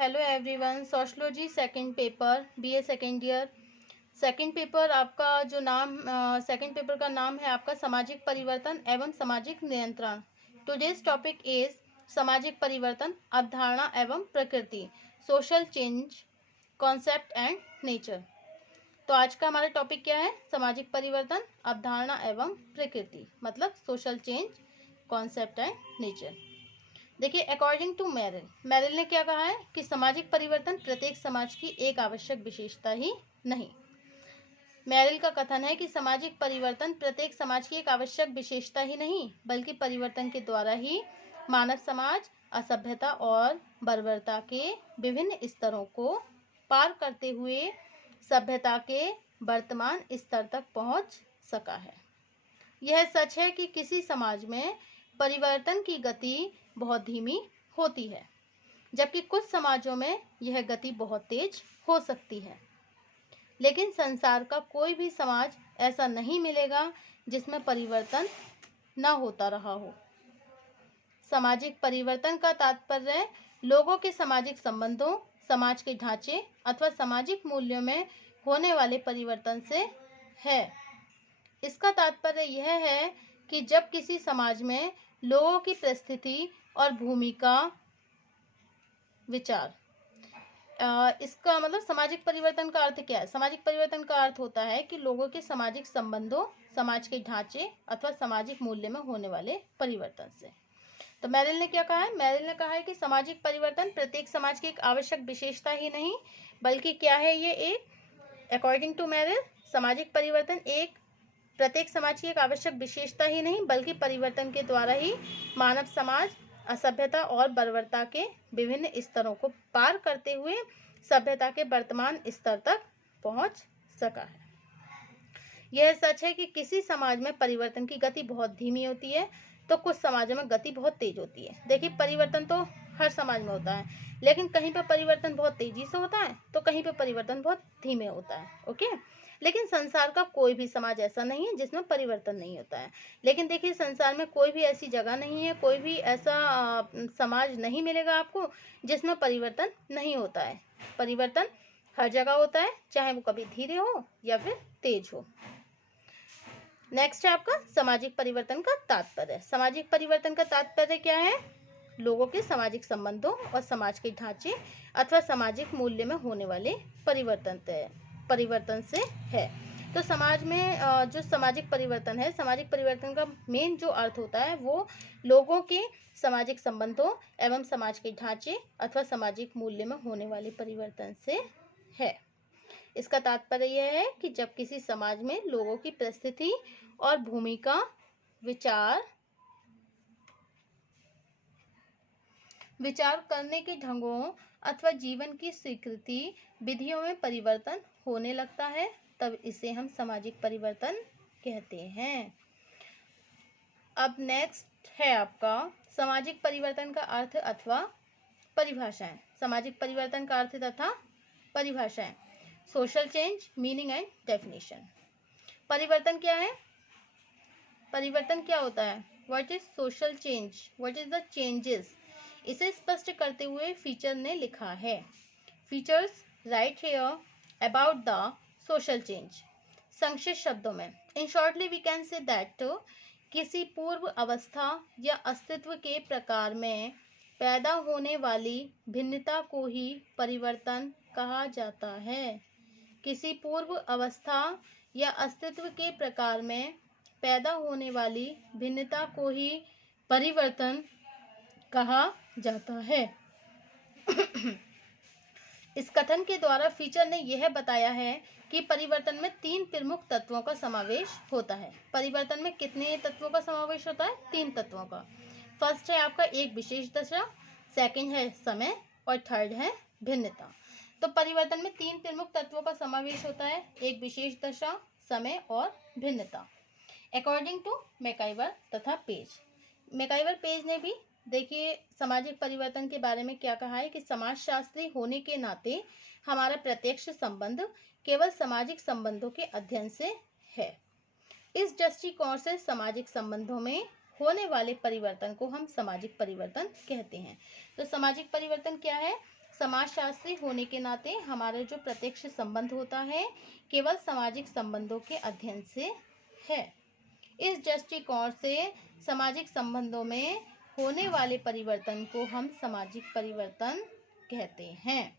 Hello everyone, sociology second paper BA second year second paper आपका जो नाम second paper का नाम है आपका सामाजिक परिवर्तन एवं सामाजिक नियंत्रण। टुडेज टॉपिक इज सामाजिक परिवर्तन, अवधारणा एवं प्रकृति, social change, concept and nature. तो आज का हमारा टॉपिक क्या है? सामाजिक परिवर्तन, अवधारणा एवं प्रकृति, मतलब social change, concept and nature. देखिए, अकॉर्डिंग टू मेरिल ने क्या कहा है कि सामाजिक परिवर्तन प्रत्येक समाज की एक आवश्यक विशेषता ही नहीं। मेरिल का कथन है कि सामाजिक परिवर्तन प्रत्येक समाज की एक आवश्यक विशेषता ही नहीं, बल्कि परिवर्तन के द्वारा ही मानव समाज असभ्यता और बर्बरता के विभिन्न स्तरों को पार करते हुए सभ्यता के वर्तमान स्तर तक पहुंच सका है। यह सच है कि किसी समाज में परिवर्तन की गति बहुत धीमी होती है, जबकि कुछ समाजों में यह गति बहुत तेज हो सकती है। लेकिन संसार का कोई भी समाज ऐसा नहीं मिलेगा जिसमें परिवर्तन न होता रहा हो। सामाजिक परिवर्तन का तात्पर्य लोगों के सामाजिक संबंधों, समाज के ढांचे अथवा सामाजिक मूल्यों में होने वाले परिवर्तन से है। इसका तात्पर्य यह है कि जब किसी समाज में लोगों की परिस्थिति और भूमिका विचार, इसका मतलब सामाजिक परिवर्तन का अर्थ क्या है? सामाजिक परिवर्तन का अर्थ होता है कि लोगों के सामाजिक संबंधों, समाज के ढांचे अथवा सामाजिक मूल्य में होने वाले परिवर्तन से। तो मेरिल ने क्या कहा है? मेरिल ने कहा है कि सामाजिक परिवर्तन प्रत्येक समाज की एक आवश्यक विशेषता ही नहीं, बल्कि क्या है ये एक, अकॉर्डिंग टू मेरिल, सामाजिक परिवर्तन एक प्रत्येक समाज की एक आवश्यक विशेषता ही नहीं, बल्कि परिवर्तन के द्वारा ही मानव समाज असभ्यता और बर्बरता के विभिन्न स्तरों को पार करते हुए सभ्यता के वर्तमान स्तर तक पहुंच सका है। यह सच है कि किसी समाज में परिवर्तन की गति बहुत धीमी होती है, तो कुछ समाजों में गति बहुत तेज होती है। देखिए, परिवर्तन तो हर समाज में होता है, लेकिन कहीं पर परिवर्तन बहुत तेजी से होता है तो कहीं पर परिवर्तन बहुत धीमे होता है। ओके, लेकिन संसार का कोई भी समाज ऐसा नहीं है जिसमें परिवर्तन नहीं होता है। लेकिन देखिए, संसार में कोई भी ऐसी जगह नहीं है, कोई भी ऐसा समाज नहीं मिलेगा आपको जिसमें परिवर्तन नहीं होता है। परिवर्तन हर जगह होता है, चाहे वो कभी धीरे हो या फिर तेज हो। नेक्स्ट है आपका सामाजिक परिवर्तन का तात्पर्य। सामाजिक परिवर्तन का तात्पर्य क्या है? लोगों के सामाजिक संबंधों और समाज के ढांचे अथवा सामाजिक मूल्य में होने वाले परिवर्तन से है। तो समाज में जो सामाजिक परिवर्तन है, सामाजिक परिवर्तन का मेन जो अर्थ होता है वो लोगों के सामाजिक संबंधों एवं समाज के ढांचे अथवा सामाजिक मूल्य में होने वाले परिवर्तन से है। इसका तात्पर्य यह है कि जब किसी समाज में लोगों की परिस्थिति और भूमिका विचार करने के ढंगों अथवा जीवन की स्वीकृति विधियों में परिवर्तन होने लगता है, तब इसे हम सामाजिक परिवर्तन कहते हैं। अब नेक्स्ट है आपका सामाजिक परिवर्तन का अर्थ अथवा परिभाषाएं। सामाजिक परिवर्तन का अर्थ तथा परिभाषाएं। Social change, meaning and definition. परिवर्तन क्या है? परिवर्तन क्या होता है? What is social change? What is the changes? इसे स्पष्ट करते हुए फीचर ने लिखा है, Fichter's write here about the social change. संक्षिप्त शब्दों में, in shortly we can say that किसी पूर्व अवस्था या अस्तित्व के प्रकार में पैदा होने वाली भिन्नता को ही परिवर्तन कहा जाता है। किसी पूर्व अवस्था या अस्तित्व के प्रकार में पैदा होने वाली भिन्नता को ही परिवर्तन कहा जाता है। इस कथन के द्वारा फीचर ने यह बताया है कि परिवर्तन में 3 प्रमुख तत्वों का समावेश होता है। परिवर्तन में कितने तत्वों का समावेश होता है? 3 तत्वों का। फर्स्ट है आपका एक विशेष दशा, सेकंड है समय और थर्ड है भिन्नता। तो परिवर्तन में 3 प्रमुख तत्वों का समावेश होता है, एक विशेष दशा, समय और भिन्नता। अकॉर्डिंग टू मैकाइवर तथा पेज। मैकाइवर पेज ने भी देखिए सामाजिक परिवर्तन के बारे में क्या कहा है कि समाजशास्त्री होने के नाते हमारा प्रत्यक्ष संबंध केवल सामाजिक संबंधों के अध्ययन से है। इस दृष्टिकोण से सामाजिक संबंधों में होने वाले परिवर्तन को हम सामाजिक परिवर्तन कहते हैं। तो सामाजिक परिवर्तन क्या है? समाजशास्त्री होने के नाते हमारा जो प्रत्यक्ष संबंध होता है केवल सामाजिक संबंधों के अध्ययन से है। इस दृष्टिकोण से सामाजिक संबंधों में होने वाले परिवर्तन को हम सामाजिक परिवर्तन कहते हैं।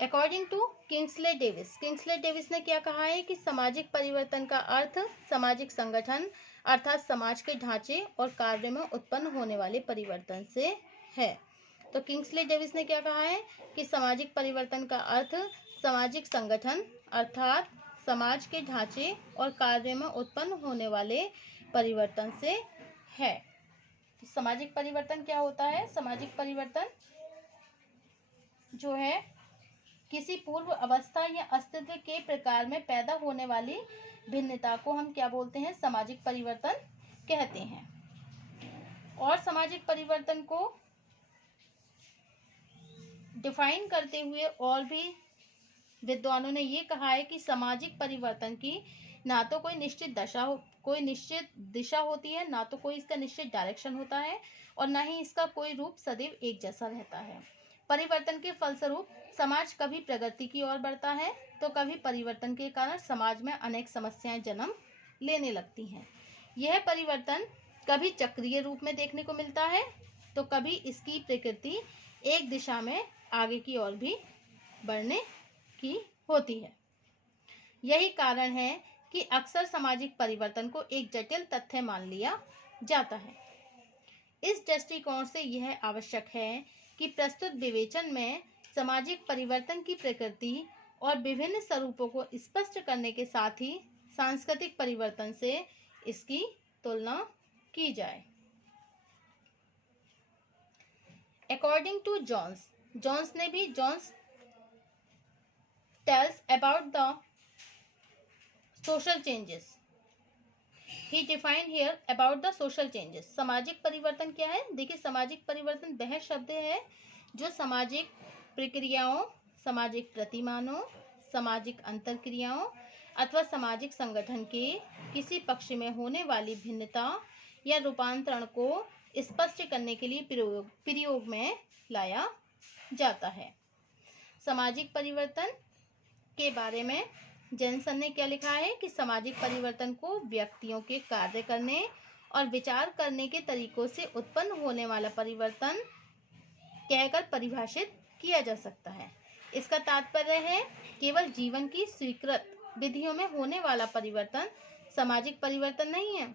अकॉर्डिंग टू किंग्सले डेविस ने क्या कहा है कि सामाजिक परिवर्तन का अर्थ सामाजिक संगठन अर्थात समाज के ढांचे और कार्य में उत्पन्न होने वाले परिवर्तन से है। तो किंग्सले डेविस ने क्या कहा है कि सामाजिक परिवर्तन का अर्थ सामाजिक संगठन अर्थात समाज के ढांचे और कार्य में उत्पन्न होने वाले परिवर्तन से है। तो सामाजिक परिवर्तन क्या होता है? सामाजिक परिवर्तन जो है किसी पूर्व अवस्था या अस्तित्व के प्रकार में पैदा होने वाली भिन्नता को हम क्या बोलते हैं? सामाजिक परिवर्तन कहते हैं। और सामाजिक परिवर्तन को डिफाइन करते हुए और भी विद्वानों ने ये कहा है कि सामाजिक परिवर्तन की ना तो कोई निश्चित दिशा होती है, ना तो कोई इसका निश्चित डायरेक्शन होता है और ना ही इसका कोई रूप सदैव एक जैसा रहता है। परिवर्तन के फलस्वरूप समाज कभी प्रगति की ओर बढ़ता है तो कभी परिवर्तन के कारण समाज में अनेक समस्याएं जन्म लेने लगती हैं। यह परिवर्तन कभी चक्रीय रूप में देखने को मिलता है तो कभी इसकी प्रकृति एक दिशा में आगे की ओर भी बढ़ने की होती है। यही कारण है कि अक्सर सामाजिक परिवर्तन को एक जटिल तथ्य मान लिया जाता है। इस दृष्टिकोण से यह आवश्यक है कि प्रस्तुत विवेचन में सामाजिक परिवर्तन की प्रकृति और विभिन्न स्वरूपों को स्पष्ट करने के साथ ही सांस्कृतिक परिवर्तन से इसकी तुलना की जाए। अकॉर्डिंग टू जोन्स ने भी tells about the social changes. He defined here about the social changes. सामाजिक परिवर्तन क्या है? देखिए, सामाजिक परिवर्तन वह शब्द है जो सामाजिक प्रक्रियाओं, सामाजिक प्रतिमानों, सामाजिक अंतरक्रियाओं अथवा सामाजिक संगठन के किसी पक्ष में होने वाली भिन्नता या रूपांतरण को स्पष्ट करने के लिए प्रयोग में लाया जाता है। सामाजिक परिवर्तन के बारे में जेनसन ने क्या लिखा है कि सामाजिक परिवर्तन को व्यक्तियों के कार्य करने और विचार करने के तरीकों से उत्पन्न होने वाला परिवर्तन कहकर परिभाषित किया जा सकता है। इसका तात्पर्य है केवल जीवन की स्वीकृत विधियों में होने वाला परिवर्तन सामाजिक परिवर्तन नहीं है,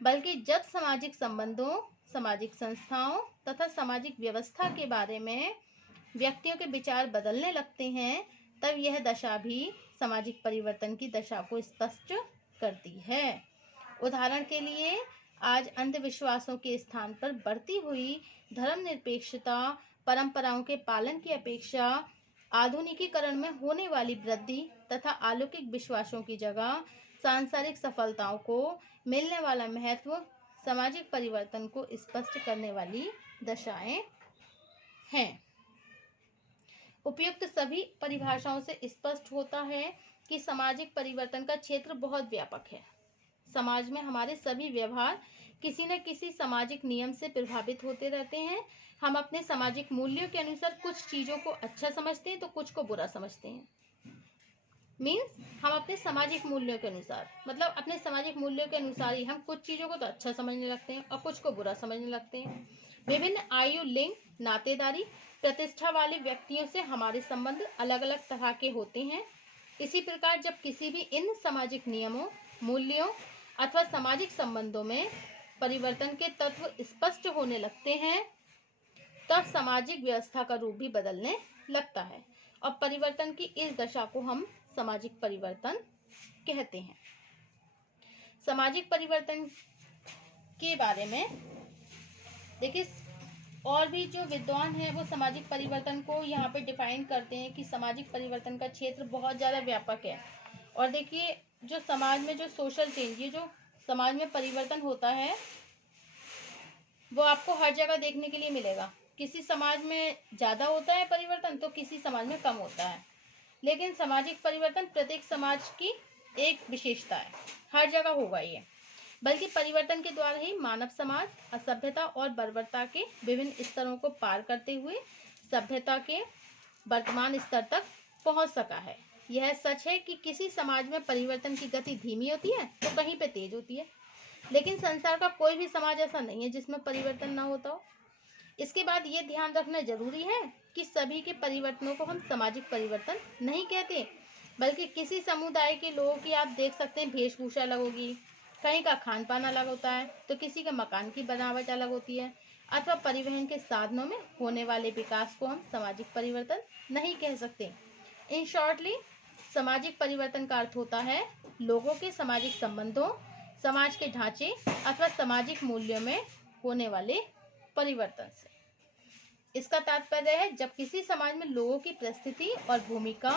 बल्कि जब सामाजिक संबंधों, सामाजिक संस्थाओं तथा सामाजिक व्यवस्था के बारे में व्यक्तियों के विचार बदलने लगते हैं तब यह दशा भी सामाजिक परिवर्तन की दशा को स्पष्ट करती है। उदाहरण के लिए आज अंधविश्वासों के स्थान पर बढ़ती हुई धर्मनिरपेक्षता, परंपराओं के पालन की अपेक्षा आधुनिकीकरण में होने वाली वृद्धि तथा अलौकिक विश्वासों की जगह सांसारिक सफलताओं को मिलने वाला महत्व सामाजिक परिवर्तन को स्पष्ट करने वाली दशाएं हैं। उपयुक्त सभी परिभाषाओं से स्पष्ट होता है कि सामाजिक परिवर्तन का क्षेत्र बहुत व्यापक है। समाज में हमारे सभी व्यवहार किसी न किसी सामाजिक नियम से प्रभावित होते रहते हैं। हम अपने सामाजिक मूल्यों के अनुसार कुछ चीजों को अच्छा समझते हैं तो कुछ को बुरा समझते हैं। हम अपने सामाजिक मूल्यों के अनुसार अपने सामाजिक मूल्यों के अनुसार ही हम कुछ चीजों को तो अच्छा समझने लगते हैं और कुछ को बुरा समझने लगते हैं। विभिन्न आयु, लिंग, नातेदारी, प्रतिष्ठा वाले व्यक्तियों से हमारे संबंध अलग अलग तरह के होते हैं। इसी प्रकार जब किसी भी इन सामाजिक नियमों, मूल्यों अथवा सामाजिक संबंधों में परिवर्तन के तत्व स्पष्ट होने लगते हैं तब सामाजिक व्यवस्था का रूप भी बदलने लगता है और परिवर्तन की इस दशा को हम सामाजिक परिवर्तन कहते हैं। सामाजिक परिवर्तन के बारे में देखिए, और भी जो विद्वान हैं वो सामाजिक परिवर्तन को यहाँ पे डिफाइन करते हैं कि सामाजिक परिवर्तन का क्षेत्र बहुत ज़्यादा व्यापक है। और देखिए, जो समाज में जो सोशल चेंज, ये जो समाज में परिवर्तन होता है वो आपको हर जगह देखने के लिए मिलेगा। किसी समाज में ज़्यादा होता है परिवर्तन तो किसी समाज में कम होता है, लेकिन सामाजिक परिवर्तन प्रत्येक समाज की एक विशेषता है, हर जगह होगा ये। बल्कि परिवर्तन के द्वारा ही मानव समाज असभ्यता और बर्बरता के विभिन्न स्तरों को पार करते हुए सभ्यता के वर्तमान स्तर तक पहुंच सका है। यह सच है कि किसी समाज में परिवर्तन की गति धीमी होती है तो कहीं पे तेज होती है, लेकिन संसार का कोई भी समाज ऐसा नहीं है जिसमें परिवर्तन ना होता हो। इसके बाद ये ध्यान रखना जरूरी है कि सभी के परिवर्तनों को हम सामाजिक परिवर्तन नहीं कहते, बल्कि किसी समुदाय के लोगों की आप देख सकते हैं वेशभूषा अलग होगी, कहीं का खान पान अलग होता है, तो किसी के मकान की बनावट अलग होती है, अथवा परिवहन के साधनों में होने वाले विकास को हम सामाजिक परिवर्तन नहीं कह सकते। इन शॉर्टली, सामाजिक परिवर्तन का अर्थ होता है लोगों के सामाजिक संबंधों, समाज के ढांचे अथवा सामाजिक मूल्यों में होने वाले परिवर्तन से। इसका तात्पर्य है जब किसी समाज में लोगों की परिस्थिति और भूमिका,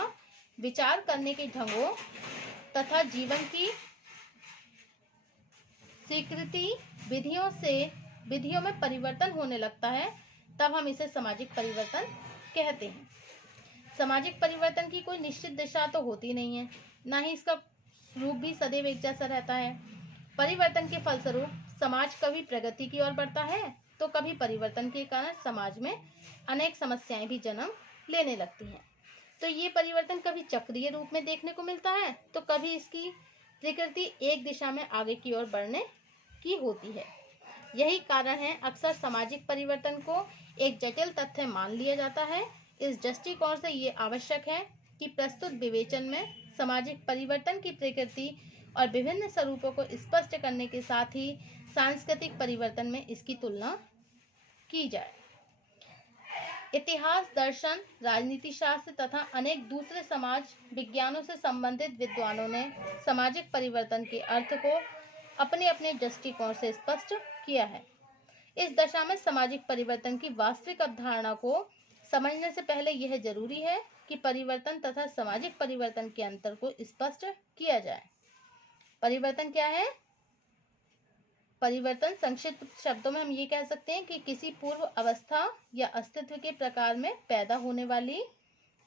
विचार करने के ढंगों तथा जीवन की स्वीकृति विधियों में परिवर्तन होने लगता है, तब हम इसे सामाजिक परिवर्तन कहते हैं। सामाजिक परिवर्तन की कोई निश्चित दिशा तो होती नहीं है, ना ही इसका रूप भी सदैव एक जैसा रहता है। परिवर्तन के फलस्वरूप समाज कभी प्रगति की ओर बढ़ता है तो कभी परिवर्तन के कारण समाज में अनेक समस्याएं भी जन्म लेने लगती हैं। तो ये परिवर्तन कभी चक्रीय रूप में देखने को मिलता है तो कभी इसकी प्रकृति एक दिशा में आगे की ओर बढ़ने की होती है। यही कारण है अक्सर सामाजिक परिवर्तन को एक जटिल तथ्य मान लिया जाता है। इस दृष्टिकोण से ये आवश्यक है कि प्रस्तुत विवेचन में सामाजिक परिवर्तन की प्रकृति और विभिन्न स्वरूपों को स्पष्ट करने के साथ ही सांस्कृतिक परिवर्तन में इसकी तुलना की जाए। इतिहास, दर्शन, राजनीति शास्त्र तथा अनेक दूसरे समाज विज्ञानों से संबंधित विद्वानों ने सामाजिक परिवर्तन के अर्थ को अपने अपने दृष्टिकोण से स्पष्ट किया है। इस दशा में सामाजिक परिवर्तन की वास्तविक अवधारणा को समझने से पहले यह जरूरी है कि परिवर्तन तथा सामाजिक परिवर्तन के अंतर को स्पष्ट किया जाए। परिवर्तन क्या है? परिवर्तन संक्षिप्त शब्दों में हम ये कह सकते हैं कि किसी पूर्व अवस्था या अस्तित्व के प्रकार में पैदा होने वाली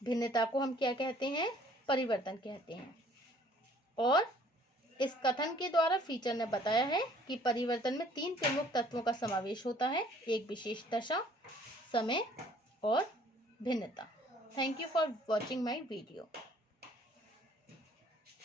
भिन्नता को हम क्या कहते हैं? परिवर्तन कहते हैं। और इस कथन के द्वारा फीचर ने बताया है कि परिवर्तन में 3 प्रमुख तत्वों का समावेश होता है: एक विशेष दशा, समय और भिन्नता। Thank you for watching my video.